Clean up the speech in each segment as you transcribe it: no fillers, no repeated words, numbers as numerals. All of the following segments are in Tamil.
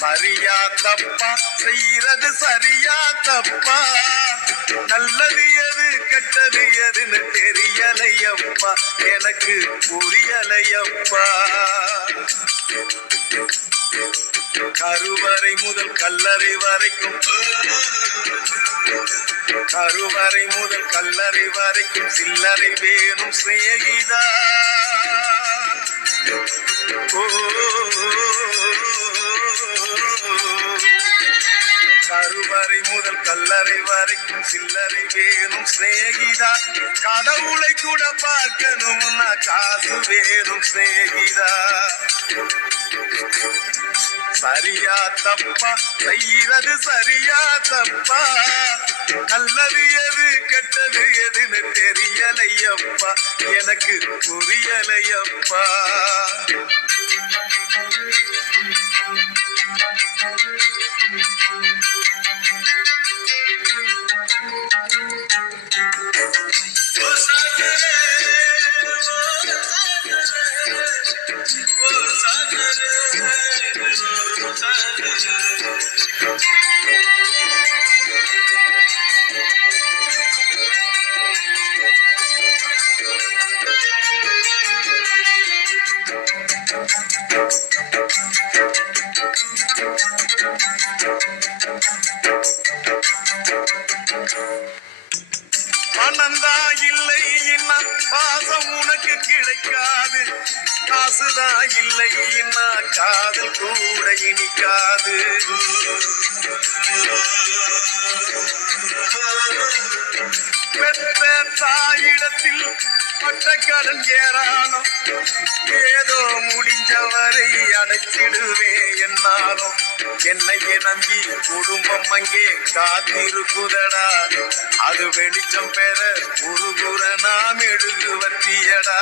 சரியா தப்பா செய்யறது சரியா தப்பா, நல்லது எது கெட்டது எதுன்னு தெரியலையப்பா, எனக்கு புரியலையப்பா. கருவறை முதல் கல்லறை வரைக்கும், கருவறை முதல் கல்லறை வரைக்கும் சில்லறை வேணும் சிநேகிதா. கருவறை முதல் கல்லறை வரைக்கும் சில்லறை வேணும் சிநேகிதா. கடவுளை கூட பார்க்கணும்னா காசு வேணும் சிநேகிதா. சரியா தப்பா செய்யறது சரியா தப்பா, நல்லது எது கெட்டது எதுன்னு தெரியலையப்பா, எனக்கு புரியலையப்பா. பணந்தா இல்லை என்ன பாசம் உனக்கு கிடைக்காது, காசுதா இல்லை என்ன காதல் கூட இனிக்காது. பெற்ற தாயிடத்தில் பட்டக்கடன் ஏறாலும் ஏதோ முடிஞ்சவரை அடைச்சிடுவே என்னாலும். என்னையே நம்பி குடும்பம் அங்கே காத்திருக்குதடா, அது வெளிச்சம் பெற குறுகுற நாம் எழுதுவத்தியடா.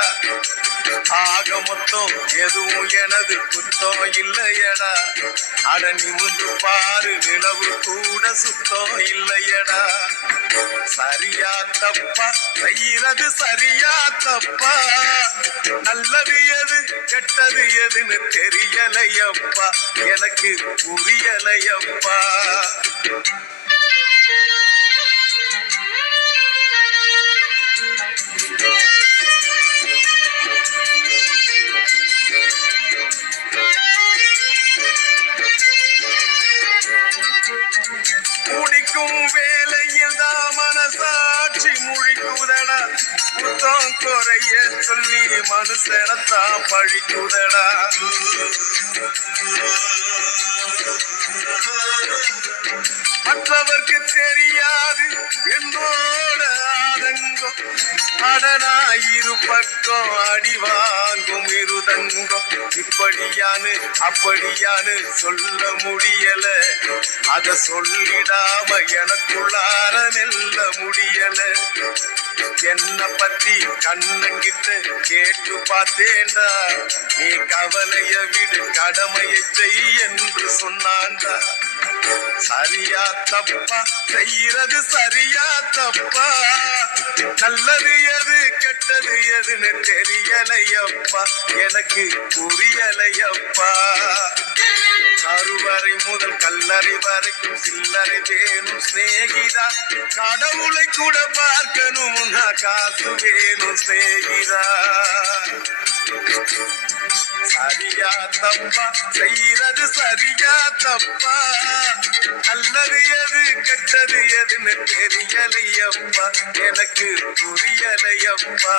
ஆக மொத்தம் எதுவும் எனது குத்தம் இல்லையடா, அட நிமிந்து பாரு நிலவு கூட சுத்தம் இல்லையடா. சரியா தப்பா செய்யறது சரியா தப்பா, நல்லது எது கெட்டது எதுன்னு தெரியலையப்பா, எனக்கு புரியலையப்பா. குடிக்கும் வேலையில் தான் மனசாட்சி முழிக்குதடா, புத்தம் குறைய சொல்லி மனுஷனத்தான் பழிக்குதடா. மற்றவர்க்கு தெரியாது என்னோட ஆதங்கம், அடனாயிரு பக்கம் அடி வாங்கும் இருதங்கம். இப்படியானு அப்படியானு சொல்ல முடியல, அத சொல்லிடாம எனக்குள்ளார நெல்ல முடியல. என்ன பத்தி கண்ணங்கிட்ட கேட்டு பார்த்தேன்டா, நீ கவலைய விடு கடமையை செய் என்று சொன்னான்டா. சரியா தப்பா செய்யறது சரியா தப்பா, நல்லது எது கெட்டது எதுன்னு தெரியலையப்பா, எனக்கு புரியலையப்பா. கருவறை முதல் கல்லறை வரைக்கும் சில்லறை வேணும் சிநேகிதா. கடவுளை கூட பார்க்கணும்னா காசு வேணும் சிநேகிதா. சரியா தப்பா செய்யறது சரியா தப்பா, நல்லது எது கெட்டது எதுன்னு தெரியலையப்பா, எனக்கு புரியலையப்பா.